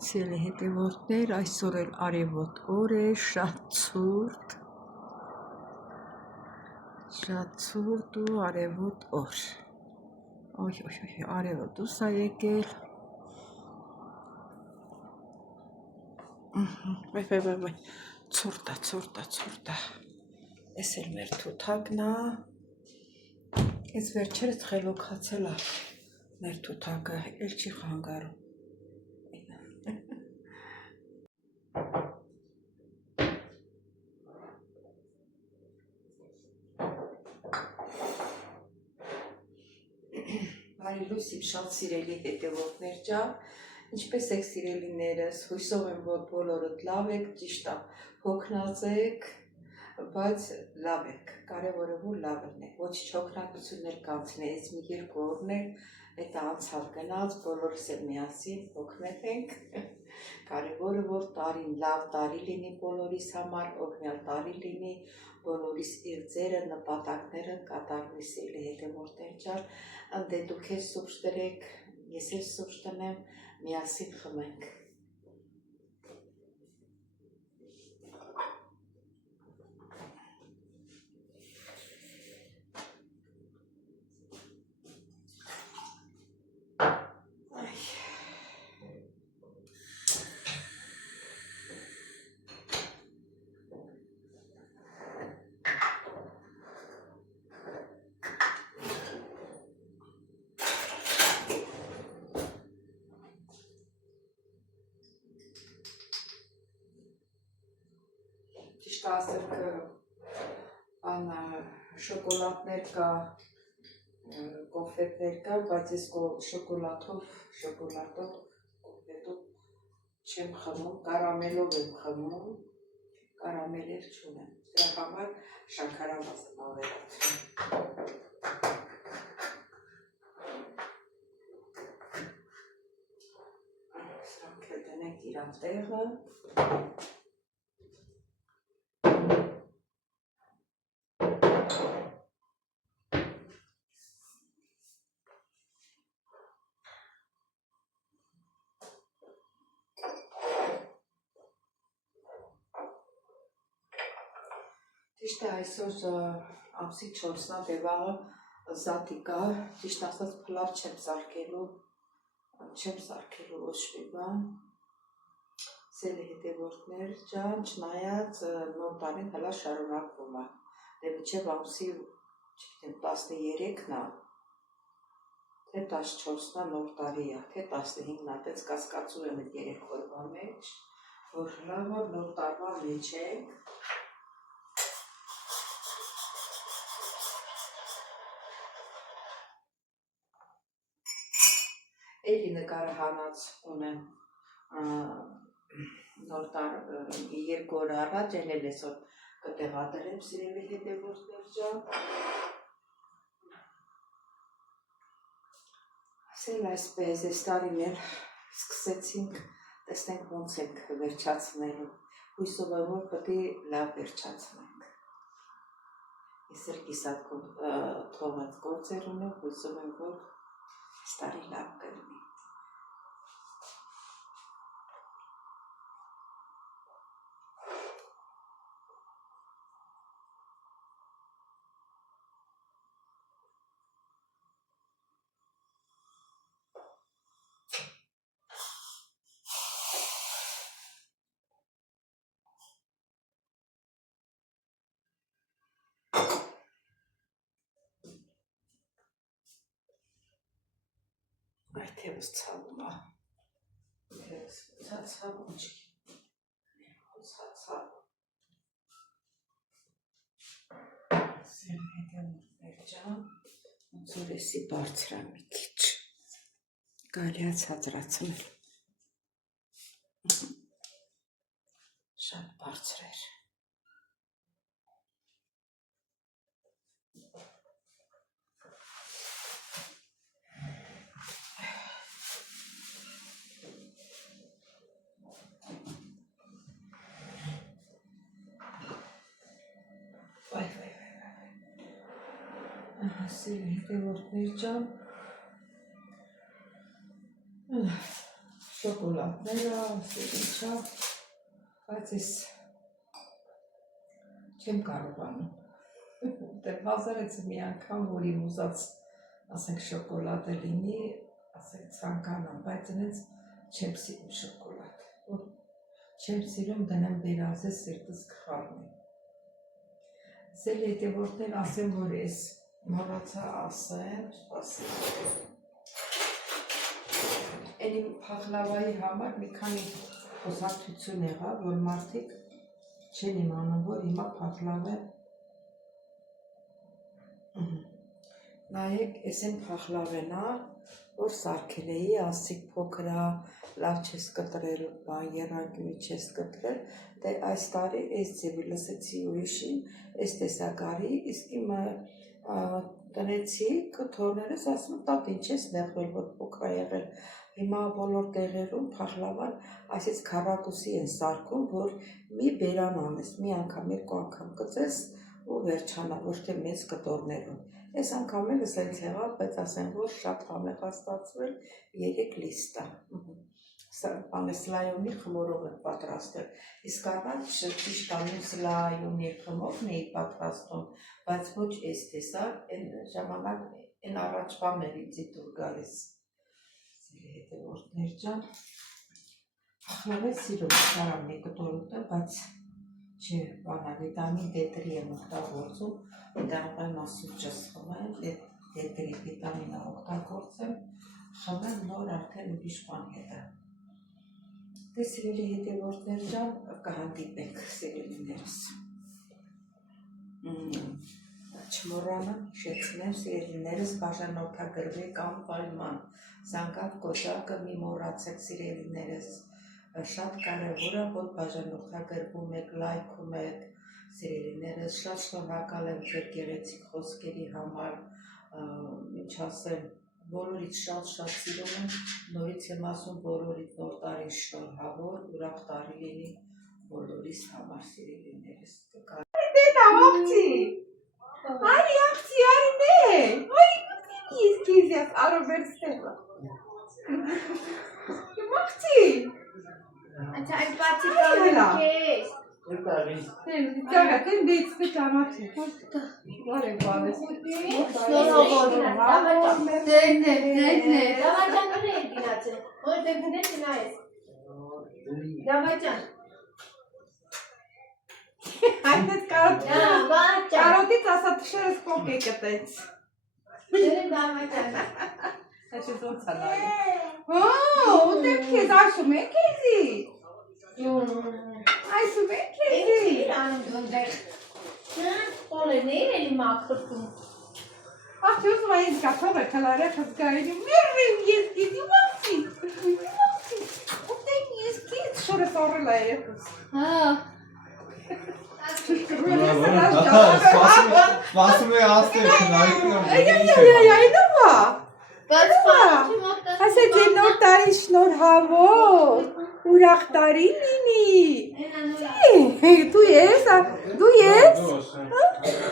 Սիրելի հետևորդներ, այսօր էլ արևոտ օր է, շատ ցուրտ ու արևոտ օր։ Օյ, արևը դուրս է եկել։ Վայ, ցուրտ է։ Էս էլ մեր թութակն է։ Էս վերջերս խելոքացել է մեր թութակը, էլ չի խանգարում։ Բարի լույս իմ շատ սիրելի հետևորդներ ջան, ինչպես եք սիրելիներս, հույսով եմ, որ բոլորդ լավ եք, ճիշտ է, հոգնած եք, բայց լավ եք, կարևորը որ լավ եք, ոչինչ հոգնակություններ կանցնի, այս մի երկու օրներ, այդ անցավ գնաց, բոլորս էլ միասին հոգնել ենք, կարևորը որ տարին լավ տարի լինի բոլորիս համար, օրհնյալ տարի լինի, բոլորիս իր ձերը, նպատակները կատարվի սիրելի հետևորդներ ջան, դե դուք ես սուրճ դրեք, ես էլ սուրճ տնեմ, միասին խմենք։ Ճիշտ ասել շոկոլադներ կա, կոնֆետներ կա, բայց ես շոկոլադով կոնֆետով չեմ խմում, կարամելով եմ խմում, կարամել էլ չունեմ, դրա համար շաքարավազ եմ ավելացնում։ Սրանք էլ դնենք իրանց տեղը։ Ճիշտ է այսօր ամսի 4-ն է, վաղը զատի կա, ճիշտ ասած փլավ չեմ սարքելու ոչ մի բան, սիրելի հետևորդներ ջան, չնայած նոր տարին հլա շարունակվում է, դե մինչև ամսի 13-ն է, թե 14-ն է նոր տարի է, թե 15-ն է, տենց կասկածում եմ այդ 3 օրվա մեջ, որ հլա որ նոր տարվա մեջ ենք, էլի նկարը հանած ունեմ նոր տար 2 օր առաջ, էլ այսօր կտեղադրեմ սիրելի հետևորդներ ջան։ Սել այսպես, այս տարին էլ սկսեցինք, տեսնենք ոնց ենք վերջացնելու, հույսով եմ որ պետք է լավ վերջացնենք։ Ես էլ կիսատ թողած գործեր ունեմ, հույսով եմ որ այս տարի լավ կլինի։ Այդ թևս ցավում է, ցավում չի, սիրելի հետևորդներ ջան, ոնց որ էսի բարձր է մի քիչ, կարելի է ցածրացնել, շատ բարձր էր։ Սիրելի հետևորդներ ջան, շոկոլադները, ինչա, բայց ես չեմ կարողանում, դեպ հազարեցը մի անգամ, որ իմ ուզած, ասենք շոկոլադը լինի, ասենք ծանկանամ, բայց ինձ չեմ սիրում շոկոլադ, չեմ սիրում դնեմ բերազե սիրտս կխառնի։ Սել հետևորդներ ասեմ, որ ես մոռացա ասեմ, սպասի։ Էն իմ փախլավայի համար մի քանի խոսակցություն եղավ, որ մարդիկ չեն իմանում, որ հիմա փախլավը նայեք, ես եմ փախլավենա, որ սարքել էի, ասիկ փոքրա, լավ չես կտրել, երանգյունի չես կտրել, դե այս տարի այս ձևի լսեցի ուրիշին, այս տեսակարի, իսկ իմ տնեցի կթորներս ասում եմ, տատ ինչ ես նեղվել, որ փոքրա եղել, հիմա բոլոր տեղերում փախլավան, այսից քառակուսի են սարքում, որ մի բերան անես, մի անգամ, երկու անգամ կծես ու վերջանա, ոչ թե մեծ կտորներում։ Այս անգամ էլ ասենց եղավ, բայց ասեմ, որ շատ համեղ ստացվել 3 լիստա։ Սլայոնի խմորով են պատրաստել, իսկ առաջ ճիշտ անում սլայոնի խմորն էի պատրաստում, բայց ոչ այս տեսակ, այն ժամանակ այն առաջվա մերիցի դուր գալիս։ Սիրի հետևորդներ ջան, փախլավը սիրում շարամ մի կտոր ուտել, բայց չէ, բանա վիտամին D3 եմ օգտագործում, դեղային ասուրջս խմեմ, D3 վիտամինը օգտագործեմ, խմեմ նոր արդեն ուրիշ բան հետը։ Դե սիրելի հետևորդներ ջան, կհանդիպենք սիրելիներս։ Չմոռանամ հիշեցնեմ սիրելիներս բաժանորդագրվեք անպայման, զանգավ կոճակը մի մոռացեք սիրելիներս, շատ կարևոր է, որ բաժանորդագրվում եք, լայքում եք սիրելիներս, շատ շնորհակալ եմ ձեր գեղեցիկ խոսքերի համար, ինչ ասեմ, բոլորից շատ սիրում եմ, նորից եմ ասում բոլորից նոր տարի շնորհավոր, ուրախ տարի լինի բոլորիս համար սիրելիներս։ Դե աղջի, արի աղջի, արի ես քեզ ես արոբեր ստեղա։ Աղջի։ अच्छा एक बात के Դե դից կճանաչի։ Բարև բանես։ Այդ կարոտից ասա թշերս կոկ է կտեց։ Այս ես ոնց անալի։ Ուտեմ քեզ ասում է քեզի։ Այսում է քեզի։ Պոլեներ էլի մաքրտում։ Ախ, ուզում այս գաթով է կլարը խզգայրի, մերրիվ ես գիդի մաղցի, ուտեմ ես կիտ շորս առել է երկուս։ Սպասում է աստեղ նայքում Այնովա, ասետ է նոր տարի շնորհավոր, ուրախ տարի լինի,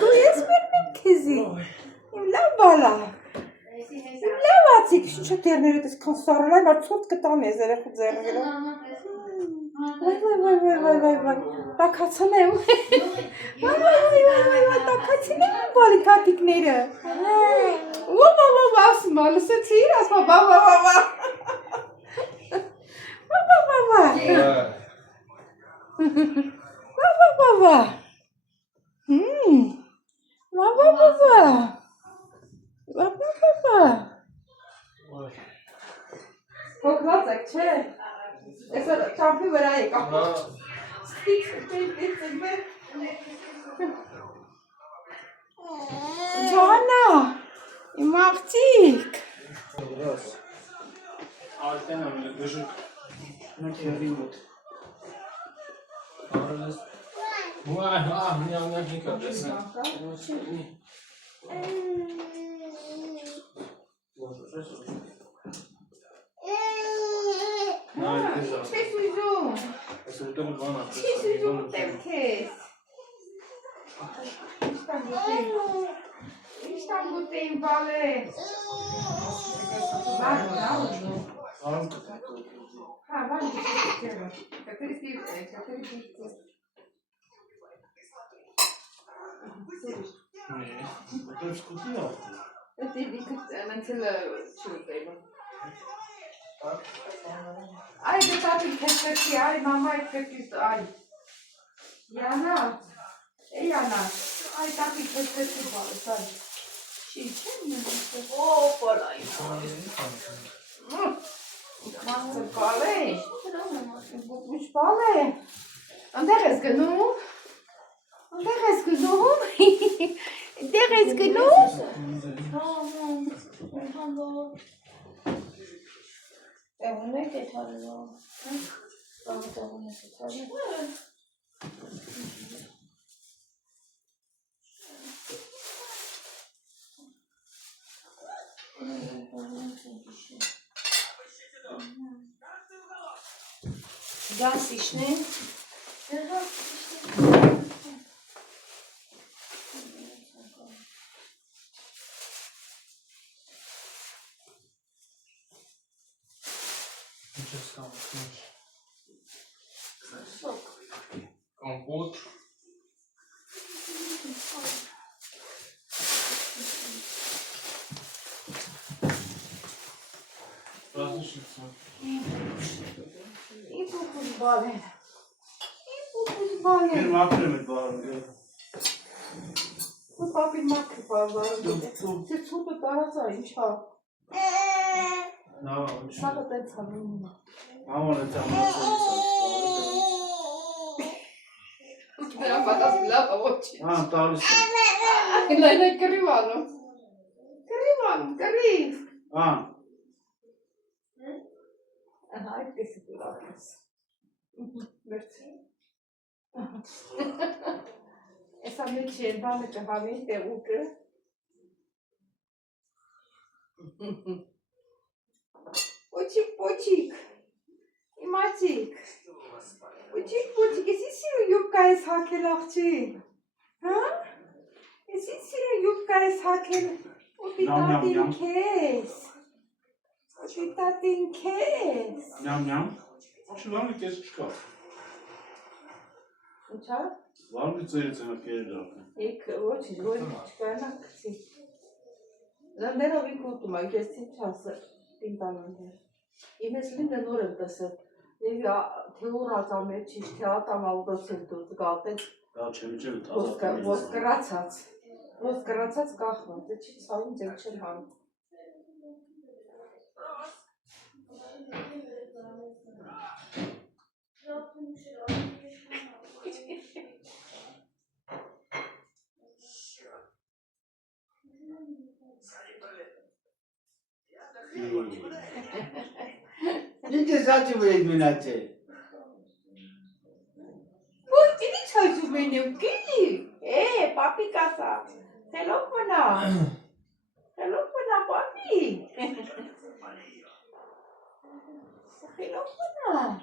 դու ես մերնեմ քեզի, լավ բալա, լավ ացիկ, շուշա տերներդ ես կան սարել այն, որ ծոտ կտան ես երեխու ձերգերով, վայ, տակացան եմ, տակացին եմ բալի կատիկները, վա, ասում, լսեցիր, ասում, վա, Հոգված եք, չէ, ես ճամպի վրա եք աղով, Ջանա, իմ աղջիկ Արտեն ամենը գժուկ նոքերի մոտ Արնես Վայ, միանգի կատեսն Չես ուզում, չես ուզում ուտեմ քեզ Ինչ տամ գուտեին բալե Լավ ուզում Արամ կտա։ Հա, բան դիջերը։ Որտե՞ղ սկուտի ախտի։ Դե դիքը անցել չուտել։ Ay, de tabii keşke ay mama ekmek ay. Yana. Yana. Ay tabii keşke var sen. Şişe mi? Hoppala. Machst Balle. Gut Balle. Und der ist genug. Und der ist genug. Der ist genug. Devone geçelim. Bana devone geçelim. Gaz işine. Компот. Различница. İyi kokuz Balle. İyi kokuz Balle. Benim akremet var. Bu papi makri var. Siz çok tarafaymış ha. Ne var? Sana da tanımım. Ama ne tamam. Era patas bila pavoči. Ha, tavlisin. Ne krivano. Kriv. Ha. Aha, ajde si pilates. Merci. Essa noite vamos acabar bem de uke. Почик. Имачик. Почик. Esi siro yupka es hakelakçı. Ha? Esi siro yupka es hakel. O pitatin kes. O pitatin kes. Yam. Şu var mı kes çıkar? Uçak? Var mı sayısına geri İlk o çizgi çıkarmak için. Zandera bir kultuma kesin çası dindanında. İmesli de norendası. Nega teoraza meçiş teatram aldasıldı galte. Daha çemiçe taze. Voskaracac kahvaltı için sayın zevçelhan. İnce saçı böyle günaçı. Bu dili çocuğu benim ki. Papi casa. Telefona. Telefona papi. Telefona.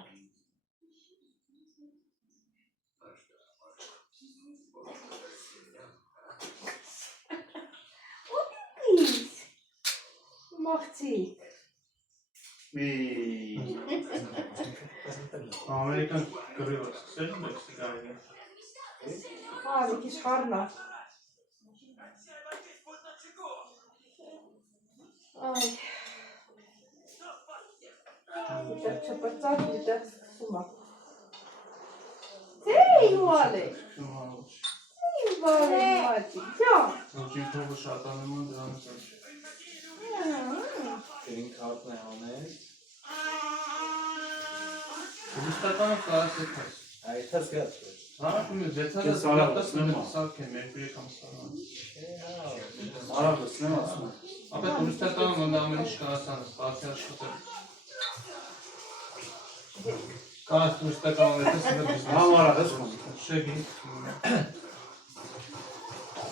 Please. Macht sie. Amerikan kırıyor. Sen mi Meksika'yı? Ha, bir harna. Ay. Bir de çapacak, bir de suma. Hey, Vale. Hey, Vale, Vati. Ya. Çünkü bu şartlarımın devam edecek. Green card mayonnaise. Bu şartlarımın daha sekiz. I just got it. Ha, şimdi detaylı Kes salatta arabasını sınırlı mı? sarken mekruye kamışsana. Arabasını mı alsın? Опять у меня там надо американская санс, партия что-то. Как у тебя там это сюда? Ama arabasını. Şegi.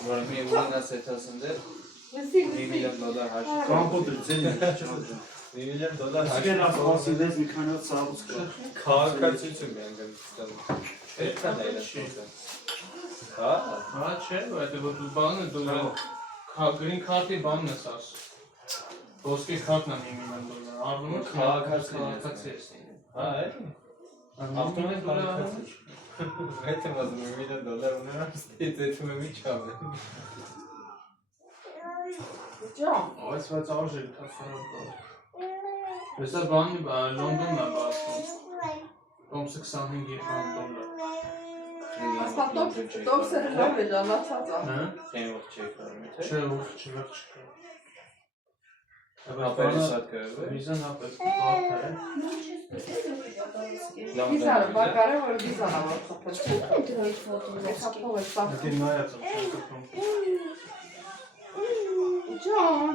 Varım evinin setasında Nasıl? $1 milyon harcı. Kampo düzeni. $1 milyon Asken harcı. afasıyla bir kanal sabit kal. Kahve kaçırsın yani Gürcistan'da. Şeytan eğlensin. Ha? Ha, şey, это вот банны, то green card и банны сас. Ոսկե քարտն է 5 միլիոն դոլար։ Առնում է քաղաքացի է։ Հա, էլի։ Ավտոմատ քաղաքացի։ Եթե վազում է $1 միլիոն ունենա, ստիծեցում եմ ինչ անեմ։ Այս բայց արժեք թասարական։ Հեսա բանի Լոնդոնն է բացում։ Տոմսը 25 դոլար։ Asta Thompson-ը լավ է ժանացած է։ Հա։ Քեն ող չեք արում, թե։ Չէ, ոչ չկա։ Ապերի սատ կերվ է։ Վիզան ապեր բարդ է։ Վիզանը, բակարը, որ վիզան ավար խփել։ Դրոյթ ֆոտոն։ Եսա փող է սա։ Դե նայած եմ չկապում։ Ջան,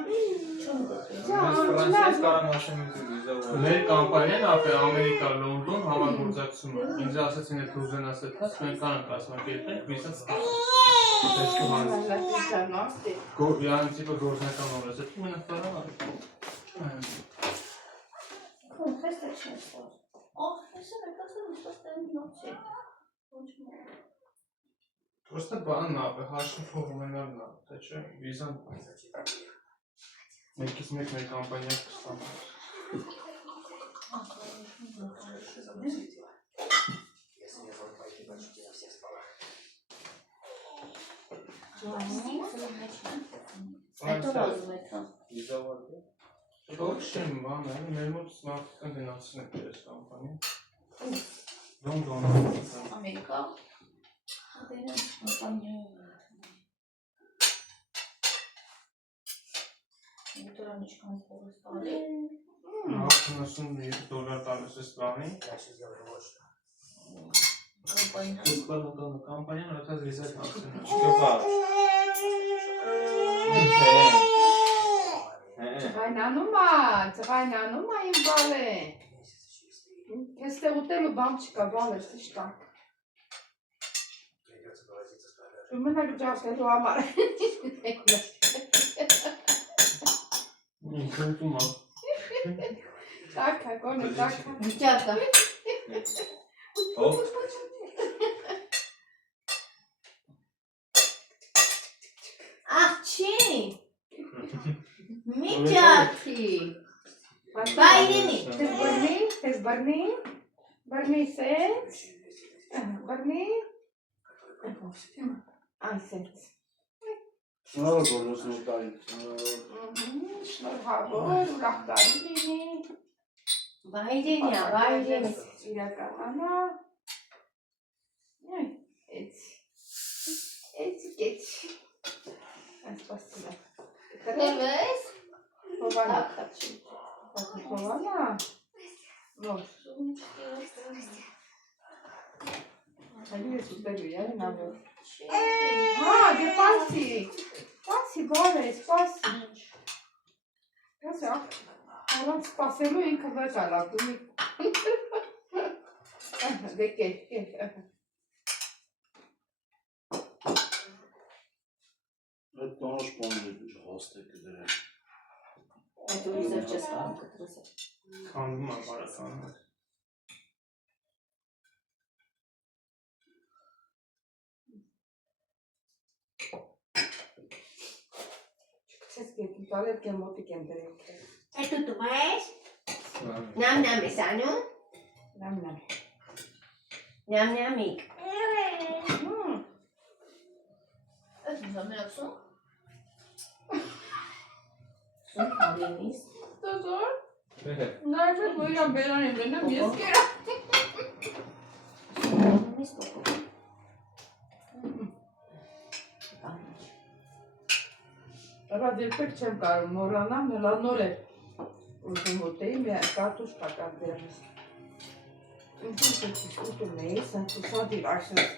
Ֆրանսիայից կարամ ասեմ վիզա որ։ Մեր կամպանիան ապե Ամերիկա Լոնդոն համագործակցում է։ Ինձ ասացին այդ ուզեն ասած, մենք կանանք կազմակերպենք վիզա ստանալ։ Յան տիպը գործնական օրես է, ու մենակ տարան։ Հեստ է չես որ։ Հեստ է կասեմ, հեստ է նոչի։ Просто բանն ապե հաշվի փող ունենալն է, թե չէ, վիզան մեկից մեկ մեր կամպանիա կստանա։ Հետո վազում է թա։ Վիզա որ է։ Ոչ չեմ բան է, մեր մոտ մարդկան գնացին է այս կամպանիա։ Լոնդոն։ Ամերիկա։ Դերն կամպանիա։ Դուրան ինչքան փող է ստալի։ 72 դոլար տալիս է ստանի։ Կամպանիան ըթած վիզա տալսին է։ Չկա։ Ծղայնանում է իմ բալը։ Եստեղ ուտելու բամ չկա, բալը ճիշտ է։ Ու մենակ ջասելու համար։ Ինքնտում է։ Տակա, կոնը, տակա։ Վիճակա։ Ո՞վ։ Աղջի։ Միջակի։ Բայրենի։ Tez barni. Barni sens. Barni. Ai sens. Շնորհակալ բոլորս նոտարի։ Շնորհավոր, ուրախ տարի լինի։ Բայրենիա, բայրենի։ Իրականանա։ Էց։ Спасибо. Դերվես։ Հովանա։ Ախաչի։ Հովանա։ Ոչ։ Այդպես ուտելու յա նավը։ Հա, դե պասի։ Պասի բարը, սպասի։ Հասա։ Առանց սպասելու ինքը վեր կարապում։ Դե կեր։ Այդ կանոչ բանը հաստեք դրել։ Այդ ու իզև չես կարում կտրես։ Քանդում է բարականը։ Չկցես գետի, տալետ կեմ մոտիկ եմ դրել։ Այդ ու դու ես։ Նամ ես անում։ Նամ։ Նամիկ։ Այդ նամիկ սո։ Սո համինիս։ Տոզոր։ Նայվետ որ իրան բերան եմ դենեմ, ես կերա։ Համինիս կոկո։ Ռադ երբեք չեմ կարում մորանամ, նրա նոր էր ուզում ուտեի, մի կարտուշ կակակ դերմիս։ Ինքին կեցիս ուտում էի, սենց ուսադիր այսպես,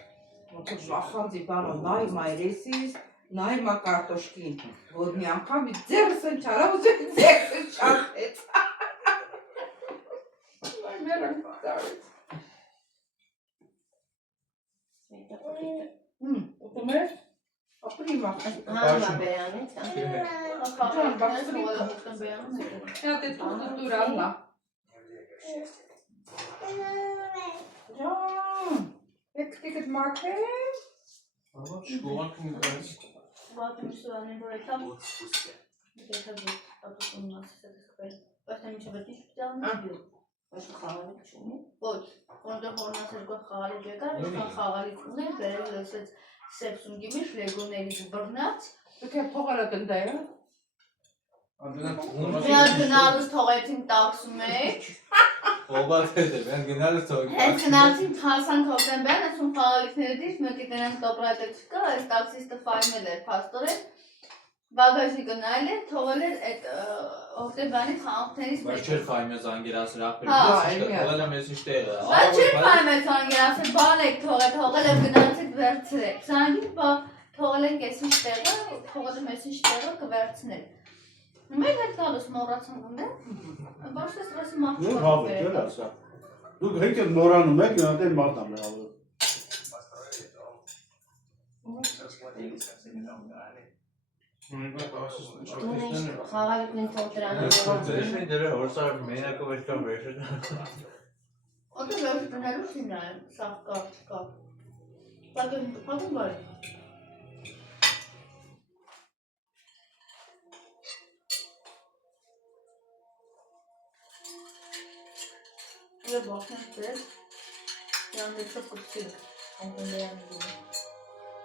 ոնց որ ժախանձի բանը նայ մայրեսիս, նայ մա կարտոշկին, որ մի անգամ ձերս են չարա, ուզում ձերս են չարվեց։ Նայ մերան կտարեց։ Ուտում էր, ապրի մա։ Համա բերանից։ Ջան, բաքսրի Հա դե դուր ալնա։ Ջան, եկտիկդ մաքե։ Ահա շկողանքն է։ Բաթում սուրանի որ էթա։ Դեթա դու։ Ապա ու нас это сказать. Բայց ինչ վետի շփտալն է։ Բայց խաղալիք չունի։ Ոչ, որտեղ որնաս երկու խաղալիք եկար, երկու խաղալիք ուներ, բերել լսեց Samsung-ի մեջ լեգոներից բռնած։ Դուք է փողալը կնդայը։ Միած գնալուց թողեցին տաքսու մեջ։ Ողբաթ է, մենք գնալուց թողեցին։ Հենց գնացին հասանք հոկտեմբերն, ասում խաղալիքներից մեկի դրանք տոպրատը չկա, այս տաքսիստը ֆայմել էր փաստորեն։ Բագաժի գնալ է, թողել էր այդ հոկտեմբանի խաղաղներից Բայց չէր ֆայմը զանգերասր ախպեր, Հա, թողել եմ ես ինչ տեղը։ Բայց չէր ֆայմել զանգերասր, բան եք թողել եմ գնացեք վերցրեք։ Զանգին թողել ենք ես ինչ տեղը, թողել եմ ես ինչ տեղը կվերցնել։ Մենք այդ գալուց մոռացանք ուներ, ոչ թե ստրեսի մահ Նոր հավեք էր ասա։ Դուք հեկը նորանում եք, յոնատեն մարտամ է հավը։ Խաղալիքն թող դրան։ Դրեսնի դերը հորսար մենակը վերջան վերջը։ Ոտը վերջ դնելու չին նայեմ, սաղ կա։ Պատում բարի։ Եվ բախնեմ տես, յան դեպը կպցիկ, անգնդեյան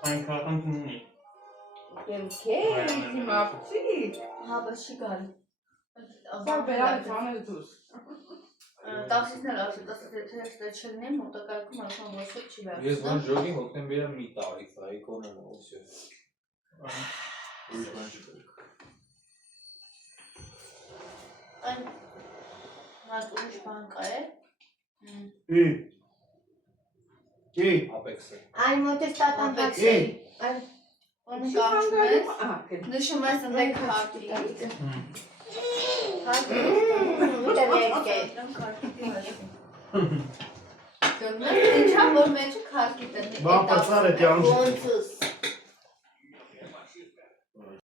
Այն քաղաքն ունի։ Իմ ապցիկ։ Հա, բայց չի գալի։ Սա բերալ ծանել դուս։ Տաքսիստներ ասել, թե չլինեմ, մոտակայքում ասում ոչ չի վերցնում։ Ես ոնց ժոգի հոկտեմբերը մի տարիք է, իկոնոմ է, всё։ Ուրիշ բան չկա։ Այն մատ ուրիշ բան կա է։ Ի։ Apex-ը։ Այն մոտը ստատան տաքսի։ Այն ոնց կախում ես։ Նշում ես ընդ քարտի։ Ինչա որ մեջը քարտի տնի։ Բան պացար է տյանում։ Ոնց